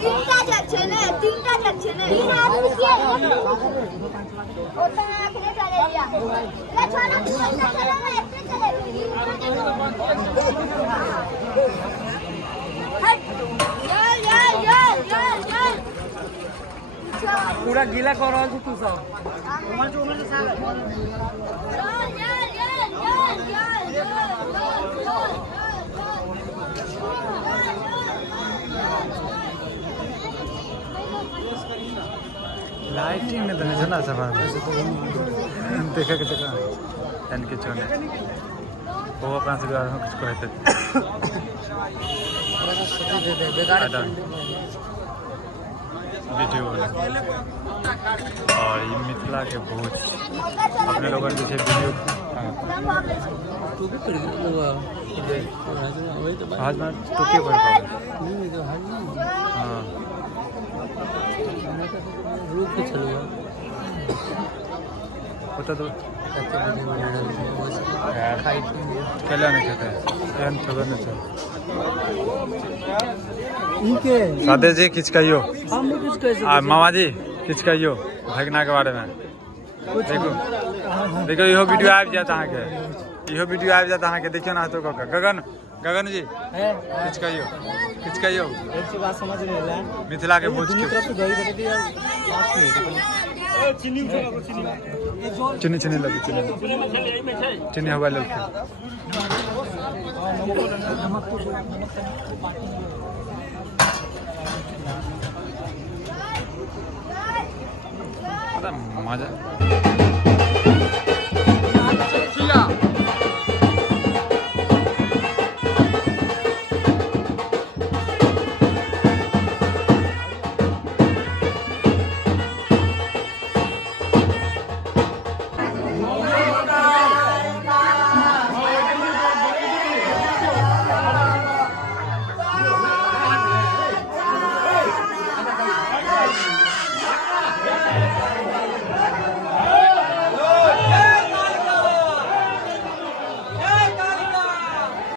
তিনটা যাচ্ছে না তিন আদমি কি ওটা এখনো চলে গিয়া ले छोड़ा पैसा चला ना ऐसे चले पूरा गीला कर रहा तू सब लाइटिंग में तो नहीं ना सफर देखा के देखा तन के छोने वो अपना से कुछ कहते वीडियो और ये मिथिला के भोज अपने लोगों ने पीछे वीडियो आज मैं टोके पर हाँ होता तो खेला नहीं खेते सादे जी खिंचकाइयो मामा जी खिंचकाइयो भगना के बारे में देखो देखो यो वीडियो आ जाता है के यो वीडियो आ जाता है के देखियो ना तो गगन गगन जी खिंचकाइयो खिंचकाइयो बात समझ नहीं रहा मिथिला के भोज के चीनी चीनी लगी चीनी हवा लगी मजा